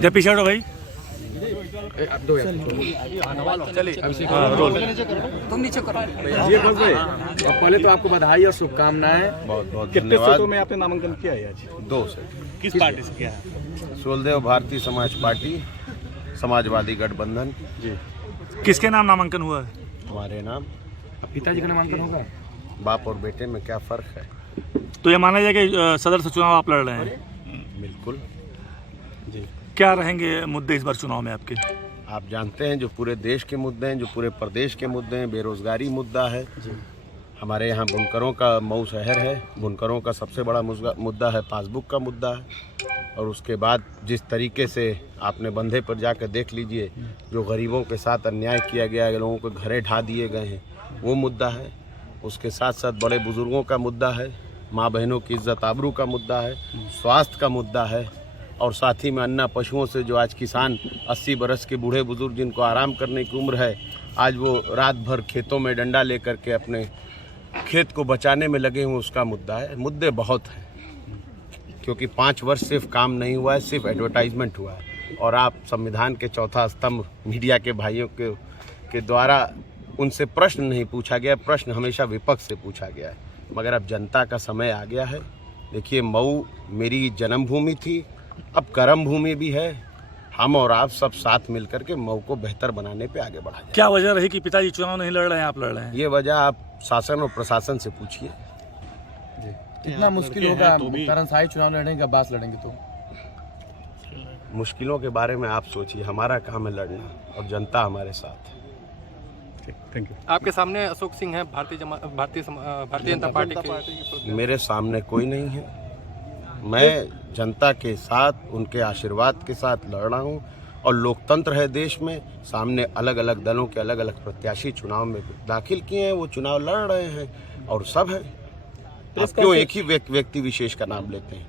जब पीछे हटो भाई। तुम नीचे करो। ये बस भाई, अब पहले तो आपको बधाई और शुभकामनाएं। बहुत बहुत कितने धन्यवाद। सीटों में आपने नामांकन किया है आज? 2 से। किस पार्टी से किया है? सुलदेव भारतीय समाज पार्टी, समाजवादी गठबंधन जी। किसके नाम नामांकन हुआ है? हमारे नाम। अब पिताजी का नामांकन होगा? बाप और बेटे में क्या फर्क है? तो ये माना जाए कि सदर से चुनाव आप लड़ रहे हैं। बिल्कुल। जी। क्या रहेंगे मुद्दे इस बार चुनाव में आपके? आप जानते हैं जो पूरे देश के मुद्दे हैं, जो पूरे प्रदेश के मुद्दे हैं, बेरोजगारी मुद्दा है। हमारे यहाँ बुनकरों का मऊ शहर है, बुनकरों का सबसे बड़ा मुद्दा है, पासबुक का मुद्दा है। और उसके बाद जिस तरीके से आपने बंधे पर जाकर देख लीजिए, जो गरीबों के साथ अन्याय किया गया है, लोगों के घरे ढा दिए गए हैं, वो मुद्दा है। उसके साथ साथ बड़े बुजुर्गों का मुद्दा है, माँ बहनों की इज्जत आबरू का मुद्दा है, स्वास्थ्य का मुद्दा है, और साथ ही में अन्ना पशुओं से जो आज किसान 80 बरस के बूढ़े बुजुर्ग जिनको आराम करने की उम्र है, आज वो रात भर खेतों में डंडा लेकर के अपने खेत को बचाने में लगे हुए, उसका मुद्दा है। मुद्दे बहुत हैं, क्योंकि 5 वर्ष सिर्फ काम नहीं हुआ है, सिर्फ एडवर्टाइजमेंट हुआ है। और आप संविधान के चौथा स्तंभ मीडिया के भाइयों के द्वारा उनसे प्रश्न नहीं पूछा गया, प्रश्न हमेशा विपक्ष से पूछा गया है। मगर अब जनता का समय आ गया है। देखिए, मऊ मेरी जन्मभूमि थी, अब कर्म भूमि भी है। हम और आप सब साथ मिलकर के मऊ को बेहतर बनाने पे आगे बढ़ा जाए। क्या वजह रही कि पिताजी चुनाव नहीं लड़ रहे हैं, आप लड़ रहे हैं? ये वजह आप शासन और प्रशासन से पूछिए। कितना मुश्किल होगा करनसाई चुनाव लड़ेंगे, अब्बास लड़ेंगे तो? मुश्किलों के बारे में आप सोचिए, हमारा काम है लड़ना और जनता हमारे साथ है। Thank you. आपके सामने अशोक सिंह है, भारतीय जनता पार्टी के। मेरे सामने कोई नहीं है। मैं जनता के साथ, उनके आशीर्वाद के साथ लड़ रहा हूँ। और लोकतंत्र है देश में, सामने अलग अलग दलों के अलग अलग प्रत्याशी चुनाव में दाखिल किए हैं, वो चुनाव लड़ रहे हैं और सब हैं। आप क्यों एक ही व्यक्ति विशेष का नाम लेते हैं?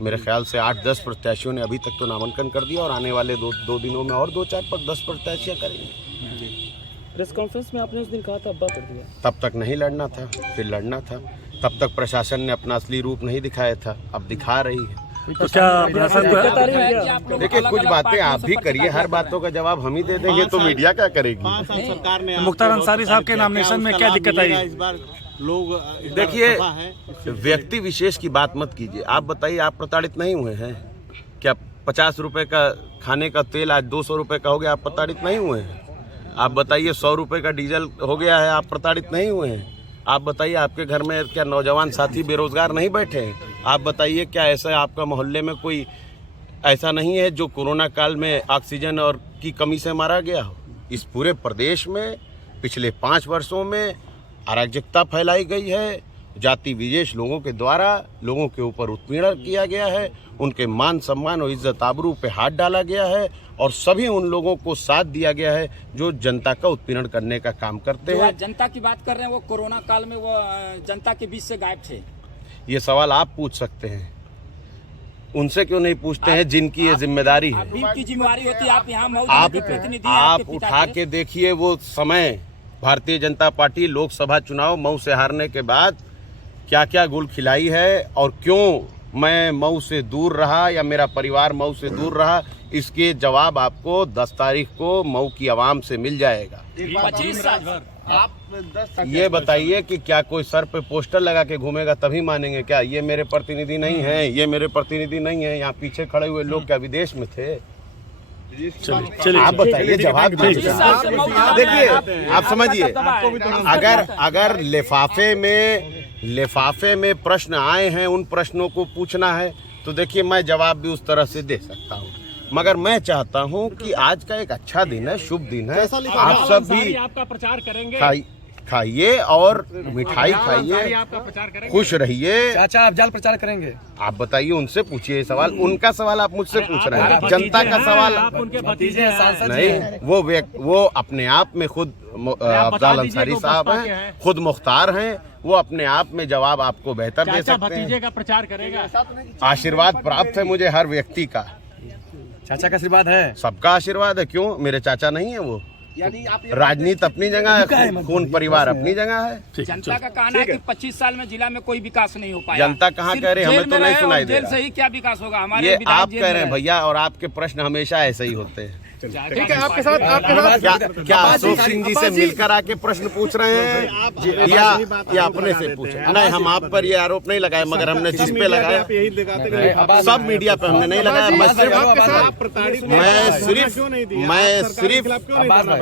मेरे ख्याल से 8-10 प्रत्याशियों ने अभी तक तो नामांकन कर दिया, और आने वाले दो दिनों में और 2-4-10 प्रत्याशियां करेंगे। प्रेस कॉन्फ्रेंस में आपने उस दिन कहा था अब्बा कर दिया। तब तक नहीं लड़ना था, फिर लड़ना था। तब तक प्रशासन ने अपना असली रूप नहीं दिखाया था, अब दिखा रही है। तो क्या प्रशासन देखिए, कुछ बातें आप भी करिए, हर बातों का जवाब हम ही दे देंगे तो मीडिया क्या करेगी? सरकार ने मुख्तार अंसारी साहब के नॉमिनेशन में क्या दिक्कत आई? इस बार लोग देखिए, व्यक्ति विशेष की बात मत कीजिए। आप बताइए, आप प्रताड़ित नहीं हुए हैं क्या? 50 रुपए का खाने का तेल आज 200 रुपए का हो गया, आप प्रताड़ित नहीं हुए हैं? आप बताइए, 100 रुपए का डीजल हो गया है, आप प्रताड़ित नहीं हुए हैं? आप बताइए, आपके घर में क्या नौजवान साथी बेरोजगार नहीं बैठे हैं? आप बताइए, क्या ऐसा आपका मोहल्ले में कोई ऐसा नहीं है जो कोरोना काल में ऑक्सीजन और की कमी से मारा गया हो? इस पूरे प्रदेश में पिछले 5 वर्षों में अराजकता फैलाई गई है, जाति विशेष लोगों के द्वारा लोगों के ऊपर उत्पीड़न किया गया है, उनके मान सम्मान और इज्जत आबरू पे हाथ डाला गया है, और सभी उन लोगों को साथ दिया गया है जो जनता का उत्पीड़न करने का काम करते हैं। जनता की बात कर रहे हैं, वो कोरोना काल में वो जनता के बीच से गायब थे। ये सवाल आप पूछ सकते हैं, उनसे क्यों नहीं पूछते हैं जिनकी ये जिम्मेदारी है? आपकी जिम्मेदारी होती है, आप यहाँ आप उठा के देखिए वो समय, भारतीय जनता पार्टी लोकसभा चुनाव मऊ से हारने के बाद क्या क्या गुल खिलाई है, और क्यों मैं मऊ से दूर रहा या मेरा परिवार मऊ से दूर रहा, इसके जवाब आपको 10 तारीख को मऊ की आवाम से मिल जाएगा। 25 साल ये बताइए कि क्या कोई सर पे पोस्टर लगा के घूमेगा तभी मानेंगे क्या? ये मेरे प्रतिनिधि नहीं है, ये मेरे प्रतिनिधि नहीं है। यहाँ पीछे खड़े हुए लोग क्या विदेश में थे? चलिए, आप बताइए, जवाब दीजिए। देखिए, आप समझिए, अगर लिफाफे में प्रश्न आए हैं, उन प्रश्नों को पूछना है तो देखिए, मैं जवाब भी उस तरह से दे सकता हूँ। मगर मैं चाहता हूँ कि आज का एक अच्छा दिन है, शुभ दिन है, आप सब भी आपका प्रचार करेंगे, खाइए और मिठाई खाइए, खुश रहिए। चाचा, आप जाल प्रचार करेंगे? आप बताइए, उनसे पूछिए सवाल। उनका सवाल आप मुझसे पूछ रहे हैं, जनता का सवाल उनके भतीजे नहीं। वो अपने आप में खुद अफजाल अंसारी साहब हैं, खुद मुख्तार हैं, वो अपने आप में जवाब आपको बेहतर दे सकते हैं। भतीजे का प्रचार करेगा। आशीर्वाद प्राप्त है मुझे हर व्यक्ति का। चाचा का आशीर्वाद है? सबका आशीर्वाद है। क्यों, मेरे चाचा नहीं है वो? राजनीति अपनी जगह है, खून परिवार अपनी जगह है। जनता का कहना है कि 25 साल में जिला में कोई विकास नहीं हो पाया। जनता कहाँ सिर्फ कह रही है, हमें जेल तो में नहीं रहे सुनाई और दे जेल रहा। से ही क्या विकास होगा हमारे ये विधायक आप जेल कह में रहे हैं रहे। भैया, और आपके प्रश्न हमेशा ऐसे ही होते हैं। ठीक है, आपके साथ क्या अशोक सिंह जी से मिलकर आके प्रश्न पूछ रहे हैं या अपने से पूछ रहे हैं? नहीं, हम आप पर ये आरोप नहीं लगाए, मगर हमने जिस पे लगाया सब मीडिया पे हमने नहीं लगाया।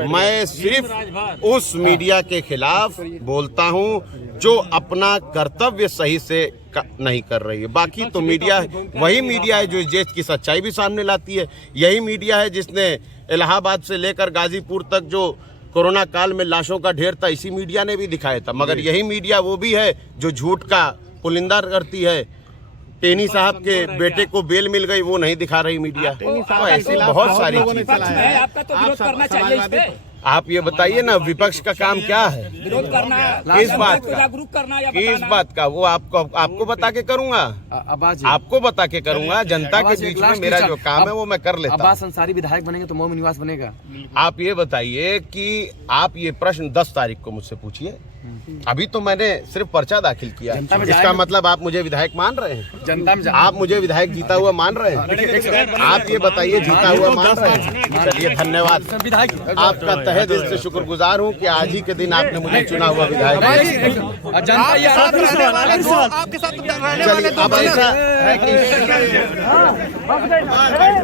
मैं सिर्फ उस मीडिया के खिलाफ बोलता हूं जो अपना कर्तव्य सही से नहीं कर रही है। बाकी तो मीडिया वही मीडिया है जो इस देश की सच्चाई भी सामने लाती है। यही मीडिया है जिसने इलाहाबाद से लेकर गाजीपुर तक जो कोरोना काल में लाशों का ढेर था, इसी मीडिया ने भी दिखाया था। मगर यही मीडिया वो भी है जो झूठ का पुलिंदा करती है। टेनी साहब के बेटे को बेल मिल गई, वो नहीं दिखा रही मीडिया। तो ऐसी बहुत सारी चीजें। आपका तो विरोध करना चाहिए इस पे। आप ये बताइए ना, विपक्ष का काम क्या है? विरोध करना, किस बात का? जागरूक करना या किस बताना। बात का? वो आपको बता के करूंगा, आपको बता के करूंगा। जनता के बीच में मेरा जो काम है वो मैं कर लेता हूं। अब्बास अंसारी विधायक बनेंगे तो मोम निवास बनेगा। आप ये बताइए कि आप ये प्रश्न 10 तारीख को मुझसे पूछिए। अभी तो मैंने सिर्फ पर्चा दाखिल किया। इसका मतलब आप मुझे विधायक मान रहे हैं? जनता में आप मुझे विधायक जीता हुआ मान रहे हैं? आप ये बताइए, जीता हुआ मान रहे हैं? चलिए, धन्यवाद। आपका तहे दिल से शुक्रगुजार हूँ कि आज ही के दिन आपने मुझे चुना हुआ विधायक। चलिए, अब ऐसा है कि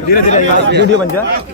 धीरे धीरे वीडियो बन जाए।